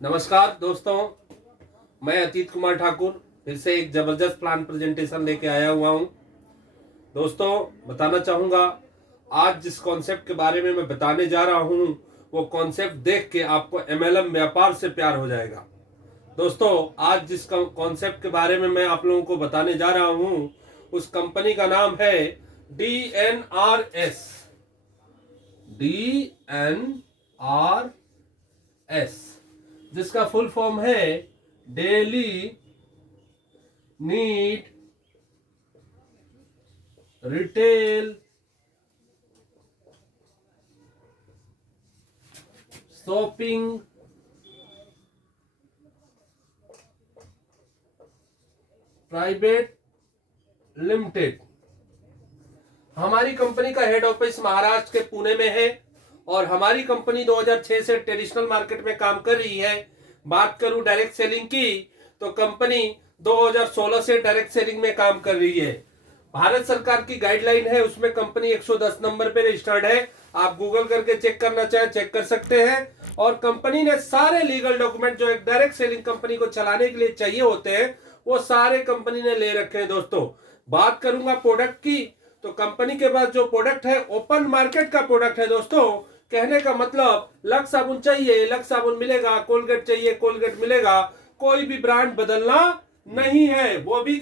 नमस्कार दोस्तों, मैं अतीत कुमार ठाकुर फिर से एक जबरदस्त प्लान प्रेजेंटेशन लेके आया हुआ हूं। दोस्तों, बताना चाहूँगा आज जिस कॉन्सेप्ट के बारे में मैं बताने जा रहा हूं वो कॉन्सेप्ट देख के आपको एमएलएम व्यापार से प्यार हो जाएगा। दोस्तों, आज जिस कॉन्सेप्ट के बारे में मैं आप लोगों को बताने जा रहा हूं उस कंपनी का नाम है DNRS। DNRS जिसका फुल फॉर्म है daily need retail shopping private limited. हमारी कंपनी का हेड ऑफिस महाराष्ट्र के पुणे में है और हमारी कंपनी 2006 से ट्रेडिशनल मार्केट में काम कर रही है। बात करूं डायरेक्ट सेलिंग की तो कंपनी 2016 से डायरेक्ट सेलिंग में काम कर रही है। भारत सरकार की गाइडलाइन है, उसमें कंपनी 110 नंबर पे रजिस्टर्ड है। आप गूगल करके चेक करना चाहे चेक कर सकते हैं। और कंपनी ने सारे लीगल डॉक्यूमेंट जो एक डायरेक्ट सेलिंग कंपनी को चलाने के लिए चाहिए होते हैं वो सारे कंपनी ने ले रखे हैं। दोस्तों, बात करूंगा प्रोडक्ट की तो कंपनी के पास जो प्रोडक्ट है ओपन मार्केट का प्रोडक्ट है। दोस्तों, कहने का मतलब लक्स साबुन चाहिए लक्स साबुन मिलेगा, कोलगेट चाहिए कोलगेट मिलेगा, कोई भी ब्रांड बदलना नहीं है, वो भी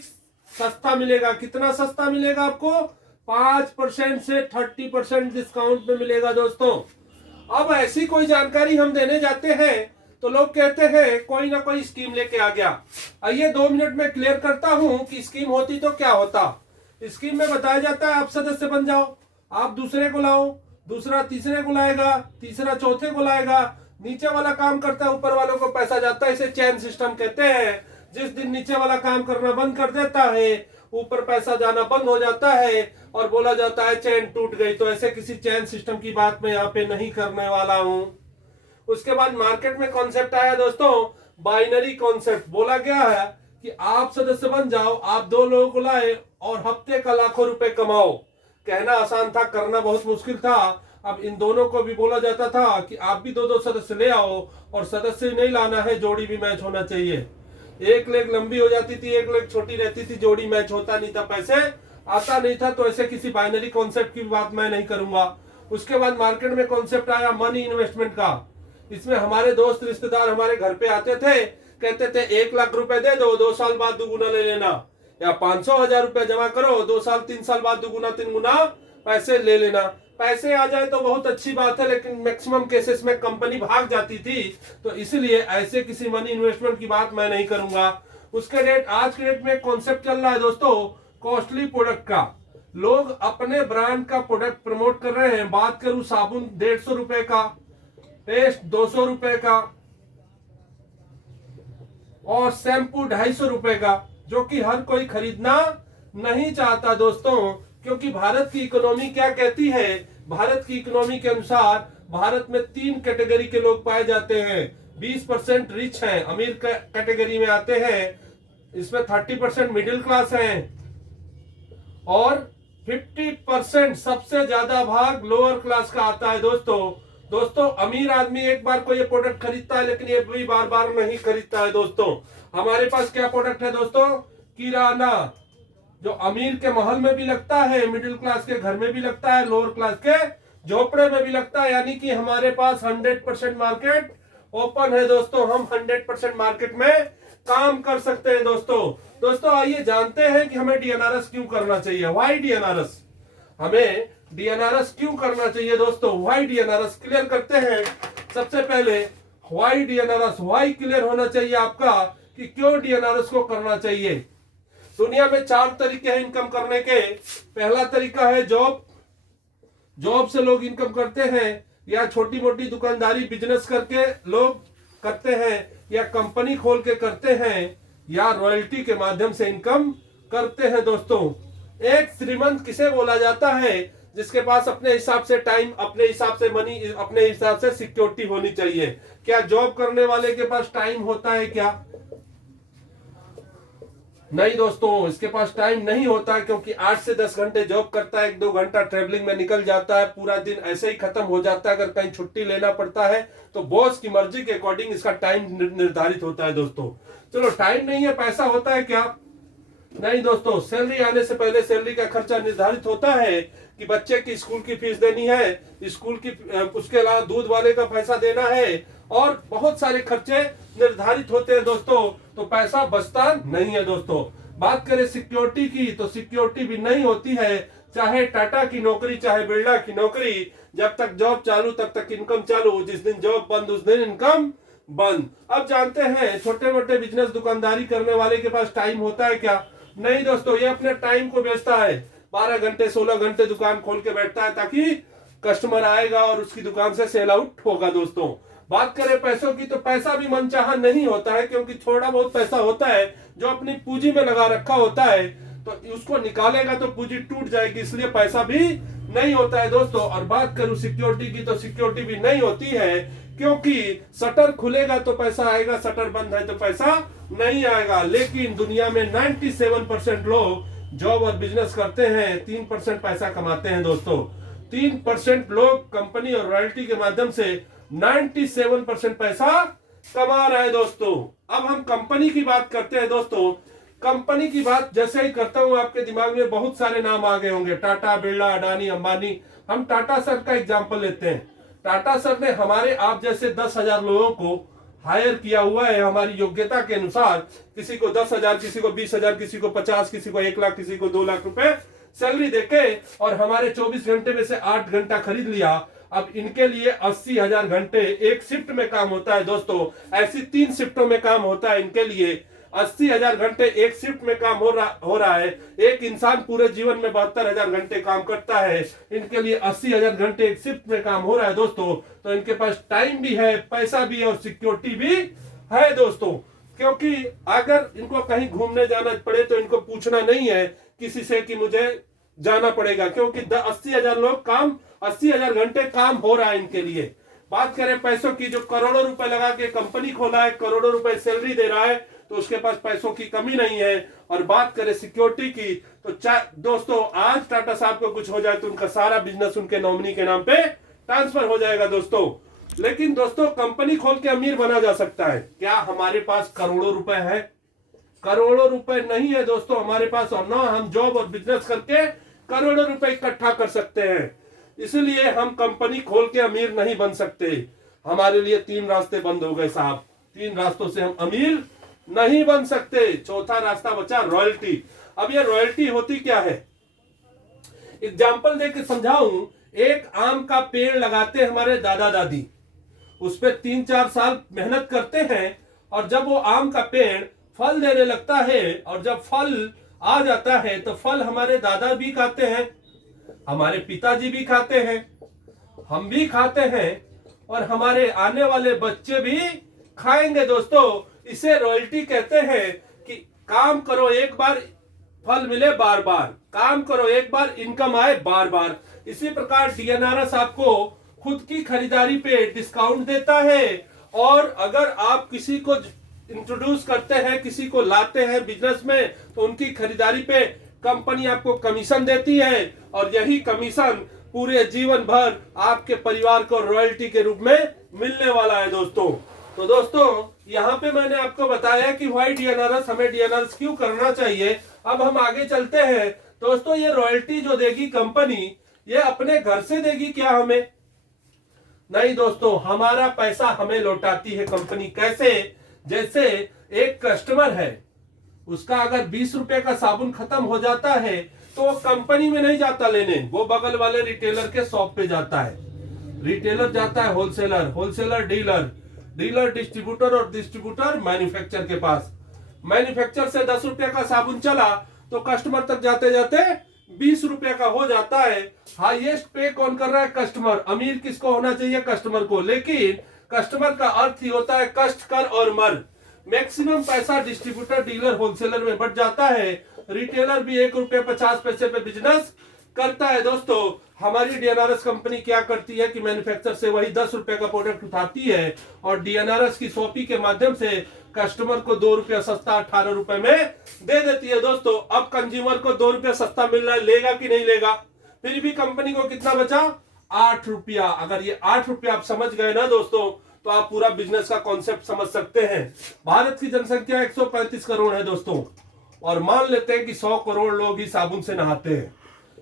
सस्ता मिलेगा। कितना सस्ता मिलेगा आपको? 5% से 30% डिस्काउंट में मिलेगा। दोस्तों, अब ऐसी कोई जानकारी हम देने जाते हैं तो लोग कहते हैं कोई ना कोई स्कीम लेके आ गया। आइए 2 मिनट में क्लियर करता हूं कि स्कीम होती तो क्या होता। स्कीम में बताया जाता है आप सदस्य बन जाओ, आप दूसरे को लाओ, दूसरा तीसरे को लाएगा, तीसरा चौथे को लाएगा, नीचे वाला काम करता है ऊपर वालों को पैसा जाता है। इसे चैन सिस्टम कहते हैं। जिस दिन नीचे वाला काम करना बंद कर देता है ऊपर पैसा जाना बंद हो जाता है और बोला जाता है चैन टूट गई। तो ऐसे किसी चैन सिस्टम की बात मैं यहाँ पे नहीं करने वाला हूँ। उसके बाद मार्केट में कॉन्सेप्ट आया दोस्तों, बाइनरी कॉन्सेप्ट। बोला गया है कि आप सदस्य बन जाओ, आप 2 लोगों को लाए और हफ्ते का लाखों रुपए कमाओ। कहना आसान था, करना बहुत मुश्किल था। अब इन दोनों को भी बोला जाता था कि आप भी 2-2 सदस्य ले आओ और सदस्य नहीं लाना है, जोड़ी भी मैच होना चाहिए। एक लेग लंबी हो जाती थी, एक लेग छोटी रहती थी, जोड़ी मैच होता नहीं था, पैसे आता नहीं था। तो ऐसे किसी बाइनरी कॉन्सेप्ट की बात मैं नहीं करूंगा। उसके बाद मार्केट में कॉन्सेप्ट आया मनी इन्वेस्टमेंट का। इसमें हमारे दोस्त रिश्तेदार हमारे घर पे आते थे, कहते थे 1 लाख रुपए दे दो, 2 साल बाद दुगुना ले लेना, या 500,000 रुपए जमा करो, 2 साल 3 साल बाद दुगुना 3 गुना पैसे ले लेना। पैसे आ जाए तो बहुत अच्छी बात है, लेकिन मैक्सिमम केसेस में कंपनी भाग जाती थी। तो इसलिए ऐसे किसी मनी इन्वेस्टमेंट की बात मैं नहीं करूंगा। उसके डेट आज के डेट में कॉन्सेप्ट चल रहा है दोस्तों कॉस्टली प्रोडक्ट का। लोग अपने ब्रांड का प्रोडक्ट प्रमोट कर रहे हैं। बात करूं साबुन 150 रुपए का, पेस्ट 200 रुपए का और शैम्पू 250 रुपए का, जो कि हर कोई खरीदना नहीं चाहता दोस्तों। क्योंकि भारत की इकोनॉमी क्या कहती है? भारत की इकोनॉमी के अनुसार भारत में 3 कैटेगरी के लोग पाए जाते हैं। 20% रिच हैं, अमीर कैटेगरी में आते हैं। इसमें 30% मिडिल क्लास हैं और 50% सबसे ज्यादा भाग लोअर क्लास का आता है। दोस्तों, अमीर आदमी एक बार को ये प्रोडक्ट खरीदता है, लेकिन ये भी बार बार नहीं खरीदता है। दोस्तों, हमारे पास क्या प्रोडक्ट है दोस्तों? किराना, जो अमीर के महल में भी लगता है, मिडिल क्लास के घर में भी लगता है, लोअर क्लास के झोपड़े में भी लगता है। यानी कि हमारे पास 100% मार्केट ओपन है। दोस्तों, हम 100% मार्केट में काम कर सकते हैं। दोस्तों आइए जानते हैं कि हमें डीएनआरएस क्यों करना चाहिए। व्हाई डीएनआरएस? हमें डीएनआरएस क्यों करना चाहिए दोस्तों? व्हाई डीएनआरएस क्लियर करते हैं। सबसे पहले व्हाई डीएनआरएस, व्हाई क्लियर होना चाहिए आपका कि क्यों डीएनआरएस को करना चाहिए। दुनिया में 4 तरीके हैं इनकम करने के। पहला तरीका है जॉब से लोग इनकम करते हैं, या छोटी मोटी दुकानदारी बिजनेस करके लोग करते हैं, या कंपनी खोल के करते हैं, या रॉयल्टी के माध्यम से इनकम करते हैं। दोस्तों, एक श्रीमंत किसे बोला जाता है? जिसके पास अपने हिसाब से टाइम, अपने हिसाब से मनी, अपने हिसाब से सिक्योरिटी होनी चाहिए। क्या जॉब करने वाले के पास टाइम होता है क्या? नहीं दोस्तों, इसके पास टाइम नहीं होता है, क्योंकि 8 से 10 घंटे जॉब करता है, 1-2 घंटा ट्रेवलिंग में निकल जाता है, पूरा दिन ऐसे ही खत्म हो जाता है। अगर कहीं छुट्टी लेना पड़ता है तो बॉस की मर्जी के अकॉर्डिंग इसका टाइम निर्धारित होता है दोस्तों। चलो, टाइम नहीं है, पैसा होता है क्या? नहीं दोस्तों, सैलरी आने से पहले सैलरी का खर्चा निर्धारित होता है कि बच्चे की स्कूल की फीस देनी है, स्कूल की, उसके अलावा दूध वाले का पैसा देना है, और बहुत सारे खर्चे निर्धारित होते हैं दोस्तों। तो पैसा बचता नहीं है दोस्तों। बात करें सिक्योरिटी की, तो सिक्योरिटी भी नहीं होती है। चाहे टाटा की नौकरी, चाहे बिरला की नौकरी, जब तक जॉब चालू तब तक इनकम चालू, जिस दिन जॉब बंद उस दिन इनकम बंद। अब जानते हैं, छोटे मोटे बिजनेस दुकानदारी करने वाले के पास टाइम होता है क्या? नहीं दोस्तों, ये अपने टाइम को बेचता है। 12 घंटे 16 घंटे दुकान खोल के बैठता है, ताकि कस्टमर आएगा और उसकी दुकान से सेल आउट होगा दोस्तों। बात करें पैसों की, तो पैसा भी मनचाहा नहीं होता है, क्योंकि थोड़ा बहुत पैसा होता है जो अपनी पूंजी में लगा रखा होता है, तो उसको निकालेगा तो पूंजी टूट जाएगी, इसलिए पैसा भी नहीं होता है दोस्तों। और बात करूं सिक्योरिटी की, तो सिक्योरिटी भी नहीं होती है, क्योंकि शटर खुलेगा तो पैसा आएगा, शटर बंद है तो पैसा नहीं आएगा। लेकिन दुनिया में 97% लोग जॉब और बिजनेस करते हैं, 3% पैसा कमाते हैं दोस्तों। 3% लोग कंपनी और रॉयल्टी के माध्यम से 97% पैसा कमा रहे हैं दोस्तों। अब हम कंपनी की बात करते हैं दोस्तों। कंपनी की बात जैसे ही करता हूं, आपके दिमाग में बहुत सारे नाम आ गए होंगे, टाटा, बिरला, अडानी, अंबानी। हम टाटा सर का एग्जांपल लेते हैं। टाटा सर ने हमारे आप जैसे 10,000 लोगों को हायर किया हुआ है, हमारी योग्यता के अनुसार। किसी को 10,000, किसी को 20,000, किसी को 50, किसी को 1 लाख, किसी को 2 लाख रुपए सैलरी देके, और हमारे 24 घंटे में से 8 घंटा खरीद लिया। अब इनके लिए 80,000 घंटे एक शिफ्ट में काम होता है दोस्तों। ऐसी 3 शिफ्टों में काम होता है इनके लिए। 80,000 घंटे एक शिफ्ट में काम हो रहा है। एक इंसान पूरे जीवन में 72,000 घंटे काम करता है, इनके लिए 80,000 घंटे एक शिफ्ट में काम हो रहा है दोस्तों। तो इनके पास टाइम भी है, पैसा भी है, और सिक्योरिटी भी है दोस्तों। क्योंकि अगर इनको कहीं घूमने जाना पड़े तो इनको पूछना नहीं है किसी से कि मुझे जाना पड़ेगा, क्योंकि 80,000 घंटे काम हो रहा है इनके लिए। बात करें पैसों की, जो करोड़ों रुपए लगा के कंपनी खोला है, करोड़ों रुपए सैलरी दे रहा है, तो उसके पास पैसों की कमी नहीं है। और बात करें सिक्योरिटी की, तो दोस्तों आज टाटा साहब को कुछ हो जाए तो उनका सारा बिजनेस उनके नॉमिनी के नाम पे ट्रांसफर हो जाएगा दोस्तों। लेकिन दोस्तों, कंपनी खोल के अमीर बना जा सकता है क्या? हमारे पास करोड़ों रुपए है? करोड़ों रुपए नहीं है दोस्तों हमारे पास, और ना हम जॉब और बिजनेस करके करोड़ों रुपए इकट्ठा कर सकते हैं। इसलिए हम कंपनी खोल के अमीर नहीं बन सकते। हमारे लिए 3 रास्ते बंद हो गए साहब। 3 रास्तों से हम अमीर नहीं बन सकते। चौथा रास्ता बचा रॉयल्टी। अब ये रॉयल्टी होती क्या है, एग्जाम्पल देके समझाऊं। एक आम का पेड़ लगाते हमारे दादा दादी, उस पर 3-4 साल मेहनत करते हैं, और जब वो आम का पेड़ फल देने लगता है, और जब फल आ जाता है, तो फल हमारे दादा भी खाते हैं, हमारे पिताजी भी खाते हैं, हम भी खाते हैं, और हमारे आने वाले बच्चे भी खाएंगे दोस्तों। इसे रॉयल्टी कहते हैं कि काम करो एक बार, फल मिले बार बार, काम करो एक बार, इनकम आए बार बार। इसी प्रकार डीएनआरएस आपको खुद की खरीदारी पे डिस्काउंट देता है, और अगर आप किसी को इंट्रोड्यूस करते हैं, किसी को लाते हैं बिजनेस में, तो उनकी खरीदारी पे कंपनी आपको कमीशन देती है, और यही कमीशन पूरे जीवन भर आपके परिवार को रॉयल्टी के रूप में मिलने वाला है दोस्तों। तो दोस्तों, यहाँ पे मैंने आपको बताया कि व्हाई डीएनआरएस, हमें डीएनआरएस क्यों करना चाहिए। अब हम आगे चलते हैं दोस्तों। ये रॉयल्टी जो देगी कंपनी, ये अपने घर से देगी क्या हमें? नहीं दोस्तों, हमारा पैसा हमें लौटाती है कंपनी। कैसे? जैसे एक कस्टमर है, उसका अगर 20 रुपए का साबुन खत्म हो जाता है, तो वो कंपनी में नहीं जाता लेने, वो बगल वाले रिटेलर के शॉप पे जाता है। रिटेलर जाता है wholesaler, wholesaler dealer, dealer distributor, और डिस्ट्रीब्यूटर मैन्युफैक्चर के पास। मैन्युफैक्चर से 10 रुपए का साबुन चला तो कस्टमर तक जाते जाते 20 रुपए का हो जाता है। हाईएस्ट पे कौन कर रहा है? कस्टमर। अमीर किसको होना चाहिए? कस्टमर को। लेकिन कस्टमर का अर्थ ही होता है कष्ट कर और मर। मैक्सिमम पैसा डिस्ट्रीब्यूटर, डीलर, होलसेलर में बढ़ जाता है। रिटेलर भी 1 रुपये 50 पैसे पे बिजनेस करता है दोस्तों। हमारी डीएनआरएस कंपनी क्या करती है कि मैन्युफैक्चर से वही 10 रुपए का प्रोडक्ट उठाती है, और डीएनआरएस की शॉपी के माध्यम से कस्टमर को 2 रुपया सस्ता 18 रुपए में दे देती है दोस्तों। अब कंज्यूमर को 2 रुपया सस्ता मिल रहा है, लेगा कि नहीं लेगा? फिर भी कंपनी को कितना बचा? 8 रुपया। अगर ये 8 रुपया आप समझ गए ना दोस्तों, तो आप पूरा बिजनेस का कॉन्सेप्ट समझ सकते हैं। भारत की जनसंख्या 135 करोड़ है दोस्तों, और मान लेते हैं कि 100 करोड़ लोग ही साबुन से नहाते हैं।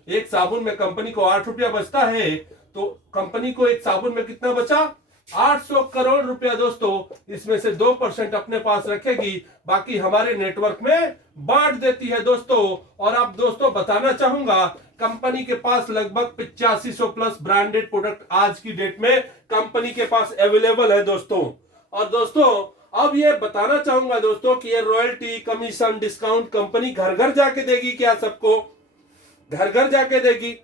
एक साबुन में कंपनी को 8 रुपया बचता है, तो कंपनी को एक साबुन में कितना बचा? 800 करोड़ रुपया दोस्तों। इसमें से 2% अपने पास रखेगी, बाकी हमारे नेटवर्क में बांट देती है दोस्तों। और आप दोस्तों बताना चाहूंगा, कंपनी के पास लगभग 8500 प्लस ब्रांडेड प्रोडक्ट आज की डेट में कंपनी के पास अवेलेबल है दोस्तों। और दोस्तों अब ये बताना चाहूंगा दोस्तों कि ये रॉयल्टी, कमीशन, डिस्काउंट कंपनी घर घर जाके देगी क्या? सबको घर घर जाके देगी?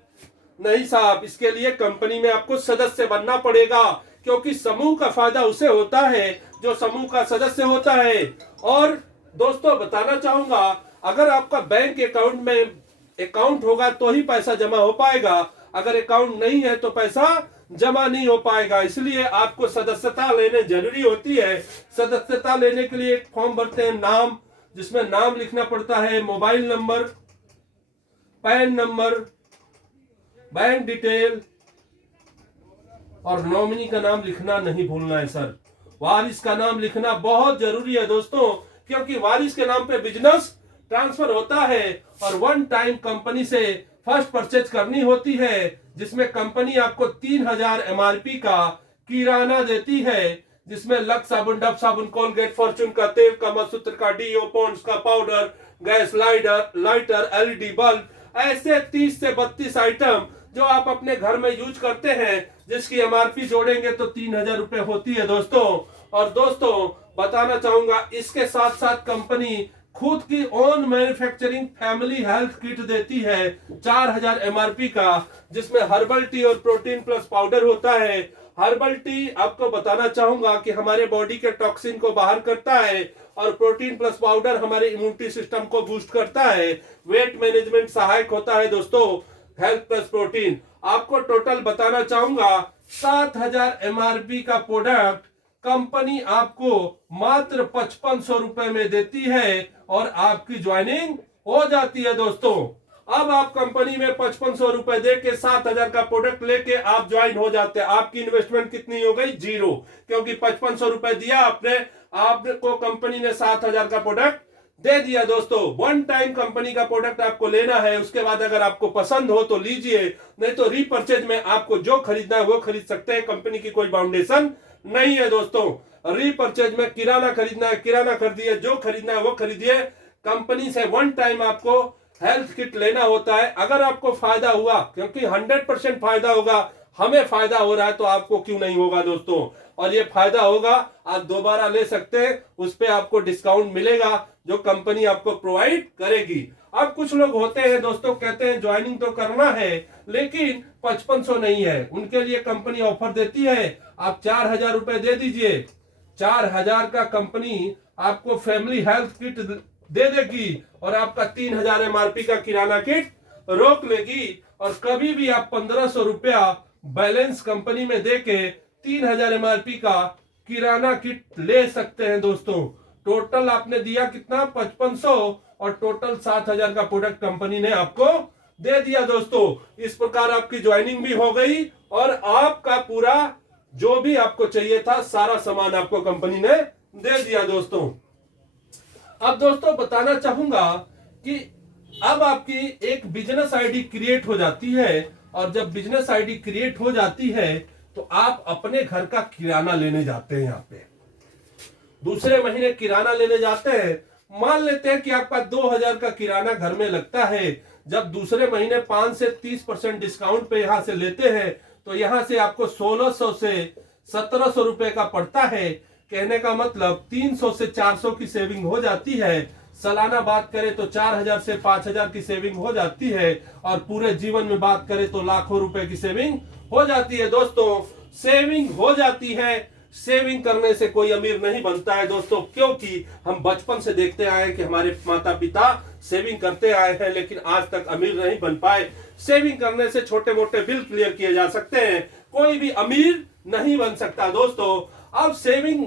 नहीं साहब, इसके लिए कंपनी में आपको सदस्य बनना पड़ेगा, क्योंकि समूह का फायदा उसे होता है जो समूह का सदस्य होता है। और दोस्तों बताना चाहूंगा, अगर आपका बैंक अकाउंट में अकाउंट होगा तो ही पैसा जमा हो पाएगा, अगर अकाउंट नहीं है तो पैसा जमा नहीं हो पाएगा। इसलिए आपको सदस्यता लेने जरूरी होती है। सदस्यता लेने के लिए एक फॉर्म भरते हैं, नाम, जिसमें नाम लिखना पड़ता है, mobile number, pan number, bank detail, और नॉमिनी का नाम लिखना नहीं भूलना है सर। वारिस का नाम लिखना बहुत जरूरी है दोस्तों, क्योंकि वारिस के नाम पे बिजनेस ट्रांसफर होता है। और वन टाइम कंपनी से फर्स्ट परचेज करनी होती है, जिसमें कंपनी आपको 3000 MRP का किराना देती है, जिसमें लक्स साबुन, डब साबुन, कोलगेट, फॉर्चून का तेल, कमलसूत्र का डीओ, पॉन्ड्स का powder, gas lighter, LED bulb, ऐसे 30 से 32 आइटम जो आप अपने घर में यूज करते हैं, जिसकी MRP जोड़ेंगे तो 3000 रुपए होती है दोस्तों। और दोस्तों बताना चाहूंगा, इसके साथ साथ कंपनी खुद की own manufacturing family health kit देती है 4000 MRP का, जिसमें हर्बल टी और प्रोटीन प्लस पाउडर होता है। हर्बल टी आपको बताना चाहूंगा कि हमारे बॉडी के टॉक्सिन को बाहर करता है, और प्रोटीन प्लस पाउडर हमारे इम्यूनिटी सिस्टम को बूस्ट करता है, वेट मैनेजमेंट सहायक होता है दोस्तों। हेल्थ प्लस प्रोटीन आपको टोटल बताना चाहूंगा, 7000 MRP का प्रोडक्ट कंपनी आपको मात्र 5500 रुपए में देती है, और आपकी ज्वाइनिंग हो जाती है दोस्तों। अब आप कंपनी में 5500 रुपए दे के 7000 का प्रोडक्ट लेके आप ज्वाइन हो जाते हैं। आपकी इन्वेस्टमेंट कितनी हो गई? 0, क्योंकि 5500 रुपए दिया आपने, आपको कंपनी ने 7000 का प्रोडक्ट दे दिया दोस्तों। वन टाइम कंपनी का प्रोडक्ट आपको लेना है, उसके बाद अगर आपको पसंद हो तो लीजिए, नहीं तो रीपर्चेज में आपको जो खरीदना है वो खरीद सकते हैं। कंपनी की कोई बाउंडेशन नहीं है दोस्तों। रीपर्चेज में किराना खरीदना है, किराना खरीदिए, जो खरीदना है वो खरीदिए। कंपनी से वन टाइम आपको हेल्थ किट लेना होता है। अगर आपको फायदा हुआ, क्योंकि 100% फायदा होगा, हमें फायदा हो रहा है तो आपको क्यों नहीं होगा दोस्तों। और ये फायदा होगा, आप दोबारा ले सकते हैं, उस पर आपको डिस्काउंट मिलेगा जो कंपनी आपको प्रोवाइड करेगी। अब कुछ लोग होते हैं दोस्तों, कहते हैं ज्वाइनिंग तो करना है लेकिन 5500 नहीं है, उनके लिए कंपनी ऑफर देती है, आप 4000 रुपए दे दीजिए। 4000 का कंपनी आपको फैमिली हेल्थ किट दे देगी, और आपका 3000 MRP का किराना किट रोक लेगी। और कभी भी आप 1500 रुपया बैलेंस कंपनी में देके 3000 MRP का किराना किट ले सकते हैं दोस्तों। टोटल आपने दिया कितना? 5500, और टोटल 7000 का प्रोडक्ट कंपनी ने आपको दे दिया दोस्तों। इस प्रकार आपकी ज्वाइनिंग भी हो गई, और आपका पूरा जो भी आपको चाहिए था सारा सामान आपको कंपनी ने दे दिया दोस्तों। अब दोस्तों बताना चाहूंगा कि अब आपकी एक बिजनेस आईडी क्रिएट हो जाती है, और जब बिजनेस आईडी क्रिएट हो जाती है तो आप अपने घर का किराना लेने जाते हैं। यहाँ पे दूसरे महीने किराना लेने जाते हैं। मान लेते हैं कि आपका 2000 का किराना घर में लगता है, जब दूसरे महीने 5 से 30% डिस्काउंट पे यहाँ से लेते हैं तो यहाँ से आपको 1600 से 1700 रुपए का पड़ता है। कहने का मतलब 300 से 400 की सेविंग हो जाती है। सालाना बात करें तो 4000 से 5000 की सेविंग हो जाती है, और पूरे जीवन में बात करें तो लाखों रुपए की सेविंग हो जाती है दोस्तों। सेविंग हो जाती है। सेविंग करने से कोई अमीर नहीं बनता है दोस्तों, क्योंकि हम बचपन से देखते आए हैं कि हमारे माता पिता सेविंग करते आए हैं, लेकिन आज तक अमीर नहीं बन पाए। सेविंग करने से छोटे मोटे बिल क्लियर किए जा सकते हैं, कोई भी अमीर नहीं बन सकता दोस्तों। अब सेविंग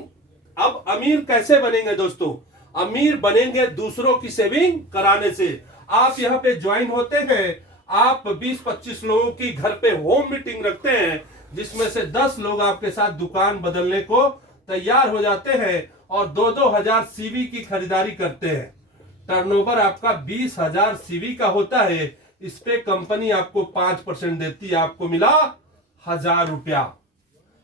अब अमीर कैसे बनेंगे दोस्तों? अमीर बनेंगे दूसरों की सेविंग कराने से। आप यहाँ पे ज्वाइन होते हैं, आप 20-25 लोगों की घर पे होम मीटिंग रखते हैं, जिसमें से 10 लोग आपके साथ दुकान बदलने को तैयार हो जाते हैं और 2-2 हजार सीवी की खरीदारी करते हैं। टर्नओवर आपका 20,000 सीवी का होता है। इस पे कंपनी आपको 5% देती है। आपको मिला 1,000 रुपया।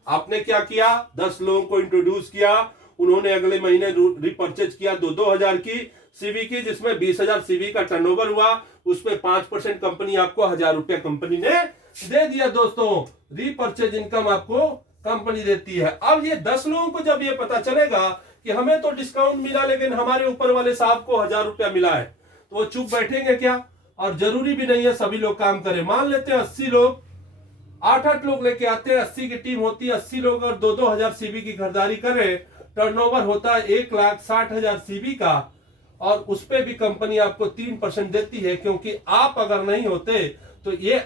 आपने क्या किया? 10 लोगों को इंट्रोड्यूस किया, उन्होंने अगले महीने रिपर्चेज किया 2-2 हजार की सीवी की, जिसमें 20,000 सीवी का टर्नओवर हुआ। उस पे 5% कंपनी आपको 1,000 रुपया कंपनी ने दे दिया दोस्तों। रिपर्चेज इनकम आपको कंपनी देती है। अब ये 10 लोगों को जब ये पता चलेगा कि हमें तो डिस्काउंट मिला लेकिन हमारे ऊपर वाले साहब को 1,000 रुपया मिला है, तो वो चुप बैठेंगे क्या? और जरूरी भी नहीं है सभी लोग काम करें। मान लेते हैं 80 लोग, 8-8 लोग लेके आते हैं, 80 की टीम होती है, 80 लोग और 2-2 हजार सीबी की खरीदारी करें, टर्नओवर होता है 1,60,000 सीबी का, और उस पे भी कंपनी आपको 3% देती है, क्योंकि आप अगर नहीं होते तो ये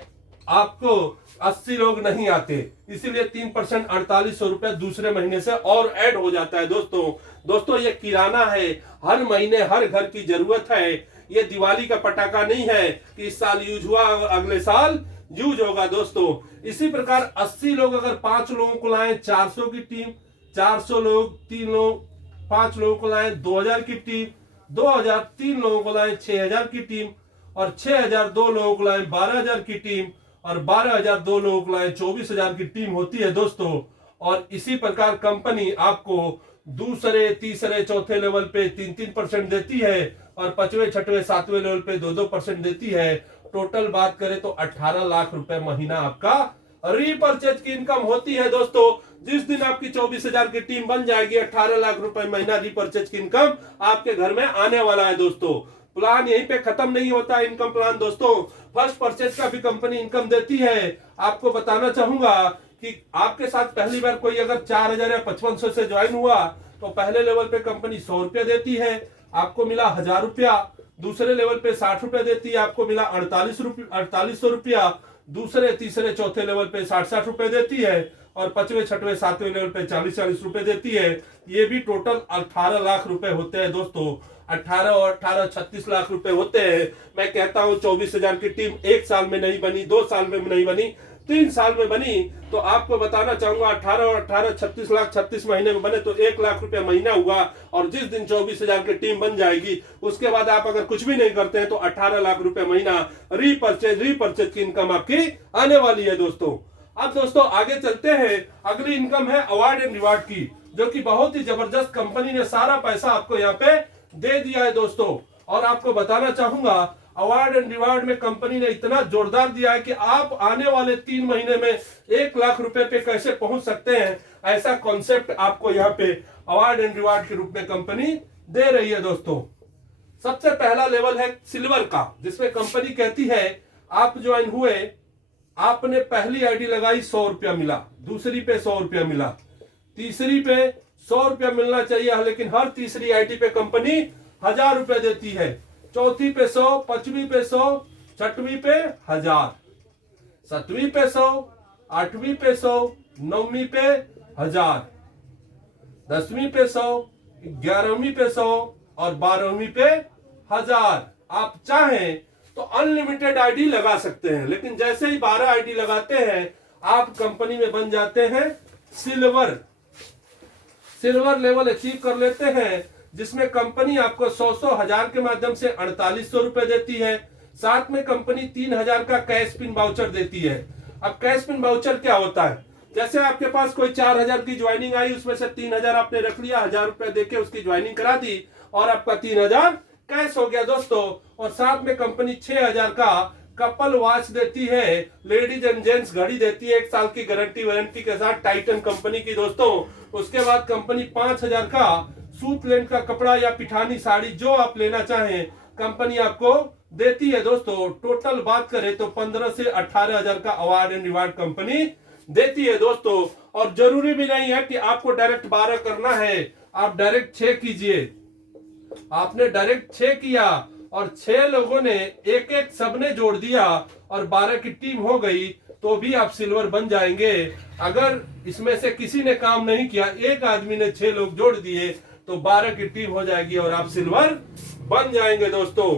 आपको 80 लोग नहीं आते, इसीलिए 3% 4,800 रुपए दूसरे महीने से और ऐड हो जाता है दोस्तों ये किराना है, हर महीने हर घर की जरूरत है। ये दिवाली का पटाखा नहीं है कि इस साल यूज हुआ अगले साल यूज होगा दोस्तों। इसी प्रकार 80 लोग अगर 5 लोगों को लाएं 400 की टीम, 400 लोग 3 लोग 5 लोगों को लाएं 2,000 की टीम, 2,000 3 लोगों को लाएं 6,000 की टीम, और 6,000 2 लोगों को लाएं 12,000 की टीम, और 12,000 2 लोगों को लाएं 24,000 की टीम होती है दोस्तों। और इसी प्रकार कंपनी आपको दूसरे तीसरे चौथे लेवल पे 3-3% देती है, और 5वें 6वें 7वें लेवल पे 2-2% देती है। टोटल बात करें तो 18 लाख रुपए महीना आपका रीपरचेज की इनकम होती है दोस्तों। जिस दिन आपकी 24,000 की टीम बन जाएगी, 18 लाख रुपए महीना रीपरचेज की इनकम आपके घर में आने वाला है दोस्तों। प्लान यहीं पे खत्म नहीं होता है, इनकम प्लान दोस्तों। फर्स्ट परचेज का भी कंपनी इनकम देती है। आपको बताना चाहूंगा कि आपके साथ पहली बार कोई अगर 4,000 या 5,500 से ज्वाइन हुआ तो पहले लेवल पे कंपनी 100 रुपया देती है, आपको मिला 1,000 रुपया। दूसरे लेवल पे 60 रुपया देती है, आपको मिला 4,800 रुपया। दूसरे तीसरे चौथे लेवल पे 60 रुपए देती है, और 5वें 6वें 7वें लेवल पे 40 रुपए देती है। ये भी टोटल 18 लाख रुपए होते हैं दोस्तों। 18 और 18 36 लाख रुपए होते हैं। मैं कहता हूं 24,000 की टीम 1 साल में नहीं बनी, 2 साल में नहीं बनी, 3 साल में बनी, तो आपको बताना चाहूंगा 18 और 18 36 लाख 36 महीने में बने तो 1 लाख रुपया महीना हुआ। और जिस दिन 24,000 की टीम बन जाएगी उसके बाद आप अगर कुछ भी नहीं करते हैं तो 18 लाख रुपए महीना रीपरचेज की इनकम आपकी आने वाली है दोस्तों। अब दोस्तों आगे चलते हैं। अगली इनकम है अवार्ड एंड रिवार्ड की, जो कि बहुत ही जबरदस्त कंपनी ने सारा पैसा आपको यहाँ पे दे दिया है दोस्तों। और आपको बताना चाहूंगा अवार्ड एंड रिवार्ड में कंपनी ने इतना जोरदार दिया है कि आप आने वाले 3 महीने में 1 लाख रुपए पे कैसे पहुंच सकते हैं, ऐसा कॉन्सेप्ट आपको यहाँ पे अवार्ड एंड रिवार्ड के रूप में कंपनी दे रही है दोस्तों। सबसे पहला लेवल है सिल्वर का, जिसमें कंपनी कहती है आप ज्वाइन हुए, आपने पहली आईडी लगाई 100 रुपया मिला, दूसरी पे 100 रुपया मिला, तीसरी पे 100 रुपया मिलना चाहिए, लेकिन हर तीसरी आईडी पे कंपनी 1,000 रुपया देती है। चौथी पे 100, 5वीं पे 100, 6वीं पे 1,000, 7वीं पे 100, 8वीं पे 100, 9वीं पे 1,000, 10वीं पे 100, 11वीं पे 100 और 12वीं पे 1,000। आप चाहें तो अनलिमिटेड आईडी लगा सकते हैं, लेकिन जैसे ही 12 आईडी लगाते हैं आप कंपनी में बन जाते हैं सिल्वर लेवल अचीव कर लेते हैं, जिसमें कंपनी आपको 100 हजार के माध्यम से 4,800 रुपए देती है। साथ में कंपनी 3,000 का कैश पिन वाउचर देती है। अब कैश पिन वाउचर क्या होता है? जैसे आपके पास कोई 4,000 की ज्वाइनिंग आई, उसमें से 3,000 आपने रख लिया, 1,000 रुपए देके उसकी ज्वाइनिंग करा दी और आपका 3,000 कैश हो गया दोस्तों। और साथ में कंपनी 6,000 का कपल वॉच देती है, लेडीज एंड जेंट्स घड़ी देती है 1 साल की वारंटी के साथ, टाइटन कंपनी की दोस्तों। उसके बाद कंपनी 5,000 का सूट लेंथ का कपड़ा या पिठानी साड़ी जो आप लेना चाहें कंपनी आपको देती है दोस्तों। टोटल बात करें तो 15 से 18,000 का अवार्ड एंड रिवार्ड कंपनी देती है दोस्तों। और जरूरी भी नहीं है कि आपको डायरेक्ट 12 करना है, आप डायरेक्ट 6 कीजिए। आपने डायरेक्ट 6 किया और 6 लोगों ने एक सबने जोड़ दिया और 12 की टीम हो गई, तो भी आप सिल्वर बन जाएंगे। अगर इसमें से किसी ने काम नहीं किया, एक आदमी ने 6 लोग जोड़ दिए, तो 12 की टीम हो जाएगी और आप सिल्वर बन जाएंगे दोस्तों।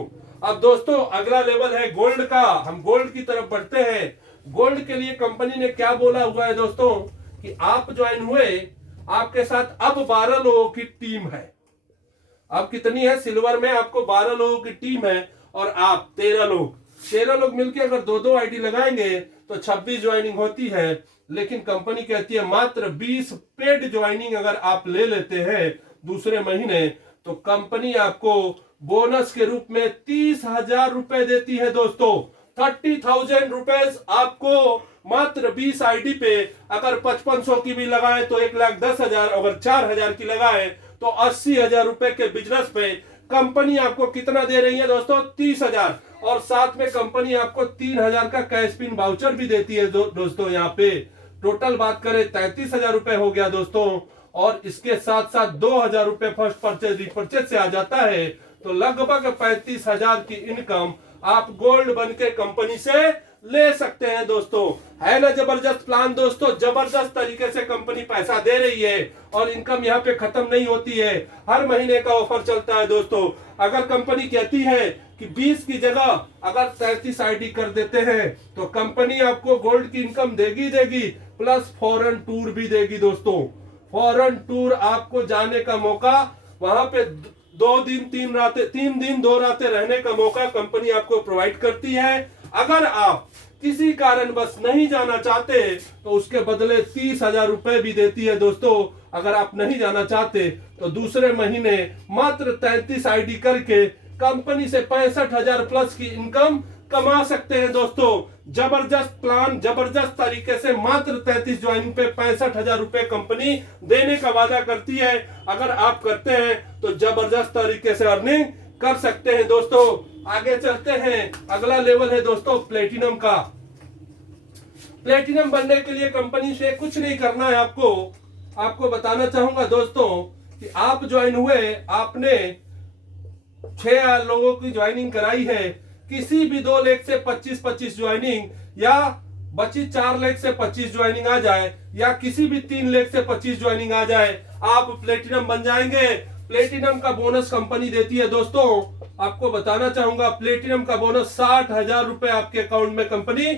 अब दोस्तों अगला लेवल है गोल्ड का। हम गोल्ड की तरफ बढ़ते हैं। गोल्ड के लिए कंपनी ने क्या बोला हुआ है दोस्तों कि आप ज्वाइन हुए, आपके साथ अब 12 लोगों की टीम है। अब कितनी है? सिल्वर में आपको 12 लोगों की टीम है और आप 13 लोग मिलकर अगर 2-2 आईडी लगाएंगे तो 26 ज्वाइनिंग होती है। लेकिन कंपनी कहती है मात्र 20 पेड ज्वाइनिंग अगर आप ले लेते हैं दूसरे महीने, तो कंपनी आपको बोनस के रूप में 30,000 रुपए देती है दोस्तों। 30,000 रुपीज आपको मात्र 20 आईडी पे। अगर 5500 की भी लगाए तो 1,10,000, अगर 4,000 की लगाए तो 80,000 रुपए के बिजनेस पे कंपनी आपको कितना दे रही है दोस्तों? 30,000। और साथ में कंपनी आपको 3,000 का कैश पिन वाउचर भी देती है दोस्तों। यहाँ पे टोटल बात करें 33,000 रुपए हो गया दोस्तों। और इसके साथ साथ 2,000 रुपए फर्स्ट परचेज रिपर्चेज से आ जाता है, तो लगभग 35,000 की इनकम आप गोल्ड बन के कंपनी से ले सकते हैं दोस्तों। है ना जबरदस्त प्लान दोस्तों? जबरदस्त तरीके से कंपनी पैसा दे रही है और इनकम यहाँ पे खत्म नहीं होती है, हर महीने का ऑफर चलता है दोस्तों। अगर कंपनी कहती है कि 20 की जगह अगर 33 आईडी कर देते हैं तो कंपनी आपको गोल्ड की इनकम देगी प्लस फॉरेन टूर भी देगी दोस्तों। फॉरेन टूर आपको जाने का मौका, वहां पे 3 दिन 2 रातें रहने का मौका कंपनी आपको प्रोवाइड करती है। अगर आप किसी कारण बस नहीं जाना चाहते तो उसके बदले 30,000 रुपए भी देती है दोस्तों। अगर आप नहीं जाना चाहते तो दूसरे महीने मात्र 33 आईडी करके कंपनी से 65,000 प्लस की इनकम कमा सकते हैं दोस्तों। जबरदस्त प्लान, जबरदस्त तरीके से मात्र 33 ज्वाइनिंग पे 65,000 रुपए कंपनी देने का वादा करती है। अगर आप करते हैं तो जबरदस्त तरीके से अर्निंग कर सकते हैं दोस्तों। आगे चलते हैं। अगला लेवल है दोस्तों प्लेटिनम का। प्लेटिनम बनने के लिए कंपनी से कुछ नहीं करना है आपको बताना चाहूंगा दोस्तों कि आप ज्वाइन हुए, आपने 6 लोगों की ज्वाइनिंग कराई है। किसी भी 2 लेग से 25-25 ज्वाइनिंग, या बची 4 लेग से 25 ज्वाइनिंग आ जाए, या किसी भी 3 लेग से 25 ज्वाइनिंग आ जाए, आप प्लेटिनम बन जाएंगे। प्लेटिनम का बोनस कंपनी देती है दोस्तों। आपको बताना चाहूंगा प्लेटिनम का बोनस 60,000 रुपए आपके अकाउंट में कंपनी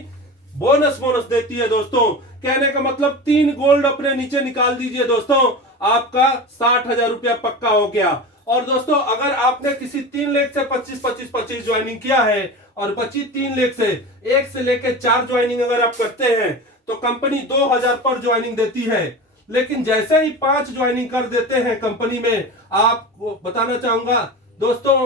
बोनस देती है दोस्तों। कहने का मतलब 3 गोल्ड अपने नीचे निकाल दीजिए दोस्तों, आपका 60,000 रुपया पक्का हो गया। और दोस्तों अगर आपने किसी 3 लेग से 25-25 ज्वाइनिंग किया है और बची 3 लेग से 1 से लेकर 4 ज्वाइनिंग अगर आप करते हैं तो कंपनी 2,000 पर ज्वाइनिंग देती है। लेकिन जैसे ही 5 ज्वाइनिंग कर देते हैं कंपनी में, आपको बताना चाहूंगा दोस्तों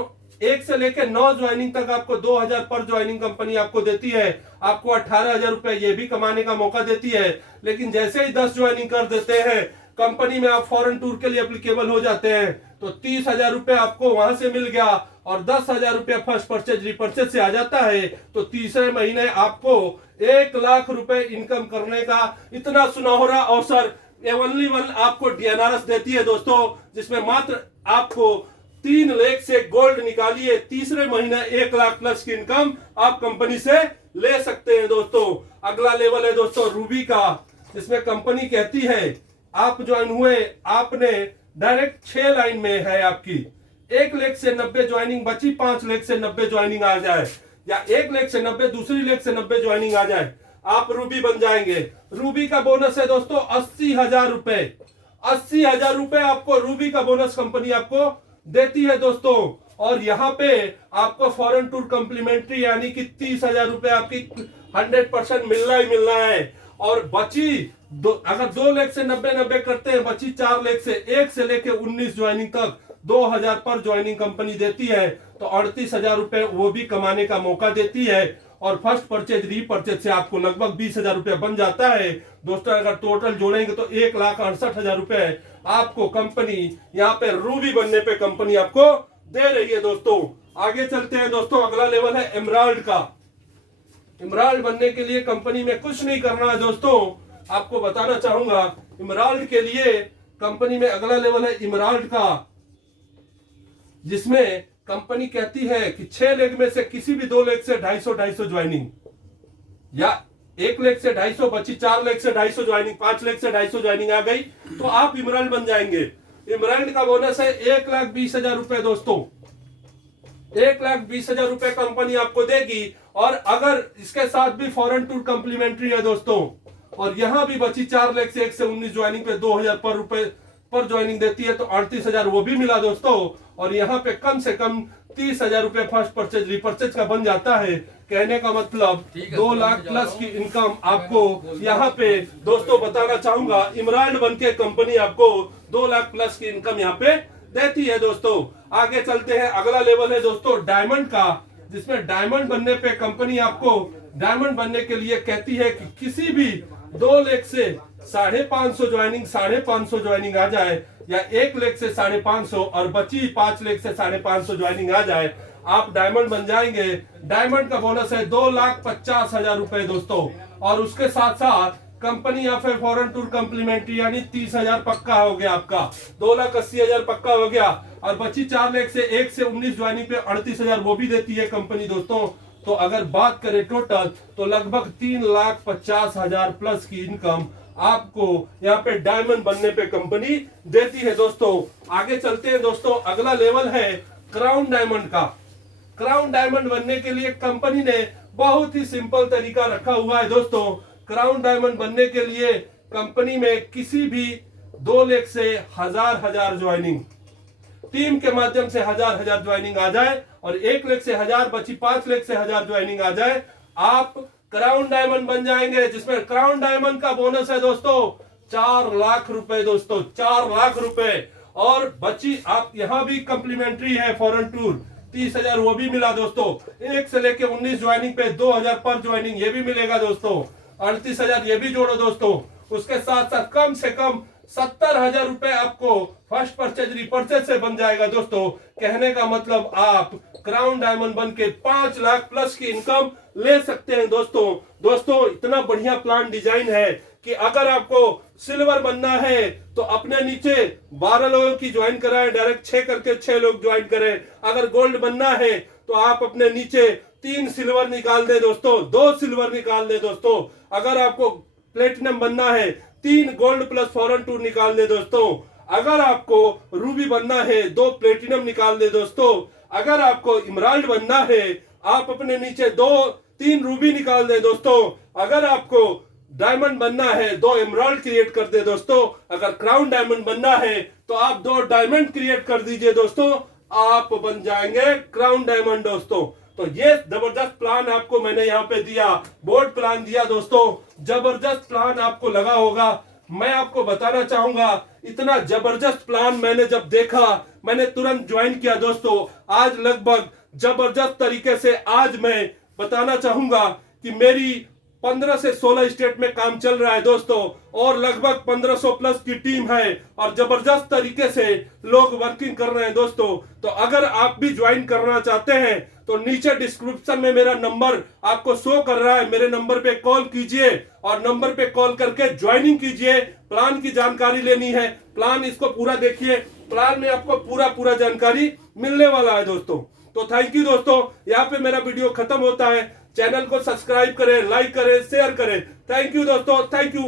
1 से लेकर 9 ज्वाइनिंग तक आपको 2,000 पर ज्वाइनिंग कंपनी आपको देती है। आपको 18,000 रुपए ये भी कमाने का मौका देती है। लेकिन जैसे ही 10 ज्वाइनिंग कर देते हैं कंपनी में, आप फॉरेन टूर के लिए एप्लीकेबल हो जाते हैं, तो 30,000 रुपए आपको वहां से मिल गया और 10,000 रुपए फर्स्ट परचेज रिपर्चेज से आ जाता है। तो तीसरे महीने आपको 1 लाख रुपए इनकम करने का इतना सुनहरा अवसर ओनली वन आपको डीएनआरएस देती है दोस्तों, जिसमें मात्र आपको 3 लेग से गोल्ड निकालिए, तीसरे महीने 1 लाख प्लस की इनकम आप कंपनी से ले सकते हैं दोस्तों। अगला लेवल है दोस्तों रूबी का, जिसमें कंपनी कहती है आप ज्वाइन हुए, आपने डायरेक्ट 6 लाइन में है आपकी, 1 लेग से 90 ज्वाइनिंग बची, 5 लेग से 90 ज्वाइनिंग आ जाए, या 1 लेग से 90 दूसरी लेग से 90 ज्वाइनिंग आ जाए, आप रूबी बन जाएंगे। रूबी का बोनस है दोस्तों 80,000 रुपए। 80,000 रुपए आपको रूबी का बोनस कंपनी आपको देती है दोस्तों। और यहाँ पे आपको फॉरेन टूर कम्प्लीमेंट्री यानी कि 30,000 रुपए आपकी 100% मिलना ही मिलना है। और बची अगर 2 लेग से 90 करते हैं, बची 4 लेग से 1 से लेके 19 ज्वाइनिंग तक 2,000 पर ज्वाइनिंग कंपनी देती है, तो 38,000 रुपए वो भी कमाने का मौका देती है। और फर्स्ट परचेज रीपरचेज से आपको लगभग 20,000 रुपए बन जाता है दोस्तों। अगर टोटल जोड़ेंगे तो 1,68,000 रुपए आपको कंपनी यहाँ पे रूबी बनने पे कंपनी आपको दे रही है दोस्तों। आगे चलते हैं दोस्तों। अगला लेवल है एमराल्ड का। एमराल्ड बनने के लिए कंपनी में कुछ नहीं करना है दोस्तों। आपको बताना चाहूंगा एमराल्ड के लिए कंपनी में अगला लेवल है एमराल्ड का, जिसमें कंपनी कहती है कि 6 लेग में से किसी भी 2 लेग से 250 ज्वाइनिंग, या 1 लाख से 250 बची, 4 लाख से 250 ज्वाइनिंग, 5 लाख से 250 ज्वाइनिंग आ गई तो आप इमराल्ड बन जाएंगे। इमराल्ड का बोनस है 1,20,000 रुपए दोस्तों, 1,20,000 रुपए कंपनी आपको देगी। और अगर इसके साथ भी फॉरेन टूर कॉम्प्लीमेंट्री है दोस्तों, और यहां भी बची 4 लाख से 1 से 19 ज्वाइनिंग पे 2,000 पर रुपए पर ज्वाइनिंग देती है तो 38,000 वो भी मिला दोस्तों। और यहाँ पे कम से कम 30,000 रुपए फर्स्ट परचेज रिपर्चेज का बन जाता है। कहने का मतलब 2 लाख प्लस की इनकम आपको यहाँ पे दोस्तों बताना चाहूंगा, इमराल्ड बन के कंपनी आपको 2 लाख प्लस की इनकम यहाँ पे देती है दोस्तों। आगे चलते हैं, अगला लेवल है दोस्तों डायमंड का, जिसमें डायमंड बनने पे कंपनी आपको डायमंड बनने के लिए कहती है कि किसी भी 2 लाख से 550 ज्वाइनिंग 550 ज्वाइनिंग आ जाए, या 1 लाख से 550 और बची 5 लाख से 550 ज्वाइनिंग आ जाए, आप डायमंड बन जाएंगे। डायमंड का बोनस है 2,50,000 रुपए दोस्तों। और उसके साथ साथ कंपनी या फिर फॉरेन टूर कॉम्प्लीमेंट्री यानी 30,000 पक्का हो गया आपका, 2,80,000 पक्का हो गया। और बची 4 लाख से 1 से 19 ज्वाइनिंग पे 38,000 वो भी देती है कंपनी दोस्तों। तो अगर बात करें टोटल तो लगभग 3,50,000 प्लस की इनकम आपको यहाँ पे डायमंड बनने पे कंपनी देती है दोस्तों। आगे चलते हैं दोस्तों, अगला लेवल है क्राउन डायमंड का। क्राउन डायमंड बनने के लिए कंपनी ने बहुत ही सिंपल तरीका रखा हुआ है दोस्तों। क्राउन डायमंड बनने के लिए कंपनी में किसी भी 2 लाख से 1,000 ज्वाइनिंग, टीम के माध्यम से 1,000 ज्वाइनिंग आ जाए, और 1 लाख से 1,000 बची 5 लाख से 1,000 ज्वाइनिंग आ जाए, आप क्राउन डायमंड बन जाएंगे। जिसमें क्राउन डायमंड का बोनस है दोस्तों 4 लाख रुपए दोस्तों, 4 लाख रुपए। और बची आप यहाँ भी कॉम्प्लीमेंट्री है फॉरेन टूर, 30,000 वो भी मिला दोस्तों। 1 से लेके 19 ज्वाइनिंग पे 2,000 पर ज्वाइनिंग ये भी मिलेगा दोस्तों, 38,000 ये भी जोड़ो दोस्तों। उसके साथ साथ कम से कम 70,000 रुपए आपको फर्स्ट परचेज रिपर्चेज से बन जाएगा दोस्तों। कहने का मतलब आप क्राउन डायमंड बन के 5 लाख प्लस की इनकम ले सकते हैं दोस्तों। इतना बढ़िया प्लान डिजाइन है कि अगर आपको सिल्वर बनना है तो अपने नीचे 12 लोगों की ज्वाइन कराएं, डायरेक्ट 6 करके 6 लोग ज्वाइन करें। अगर गोल्ड बनना है तो आप अपने नीचे 3 सिल्वर निकाल दे दोस्तों, 2 सिल्वर निकाल दे दोस्तों। अगर आपको प्लेटिनम बनना है 3 गोल्ड प्लस फॉरेन टूर निकाल दे दोस्तों। अगर आपको रूबी बनना है 2 प्लेटिनम निकाल दे दोस्तों। अगर आपको इमराल्ड बनना है आप अपने नीचे 2-3 रूबी निकाल दे दोस्तों। अगर आपको डायमंड बनना है 2 इमराल्ड क्रिएट कर दे दोस्तों। अगर क्राउन डायमंड बनना है तो आप 2 डायमंड क्रिएट कर दीजिए दोस्तों, आप बन जाएंगे क्राउन डायमंड दोस्तों। तो ये जबरदस्त प्लान आपको मैंने यहाँ पे दिया, बोर्ड प्लान दिया दोस्तों। जबरदस्त प्लान आपको लगा होगा। मैं आपको बताना चाहूंगा, इतना जबरदस्त प्लान मैंने जब देखा मैंने तुरंत ज्वाइन किया दोस्तों। आज लगभग जबरदस्त तरीके से आज मैं बताना चाहूंगा कि मेरी 15 से 16 स्टेट में काम चल रहा है दोस्तों, और लगभग 1500 प्लस की टीम है, और जबरदस्त तरीके से लोग वर्किंग कर रहे हैं दोस्तों। तो अगर आप भी ज्वाइन करना चाहते हैं तो नीचे डिस्क्रिप्शन में मेरा नंबर आपको शो कर रहा है, मेरे नंबर पे कॉल कीजिए और नंबर पे कॉल करके ज्वाइनिंग कीजिए। प्लान की जानकारी लेनी है, प्लान इसको पूरा देखिए, प्लान में आपको पूरा जानकारी मिलने वाला है दोस्तों। तो थैंक यू दोस्तों, यहाँ पे मेरा वीडियो खत्म होता है। चैनल को सब्सक्राइब करें, लाइक करें, शेयर करें। थैंक यू दोस्तों, थैंक यू।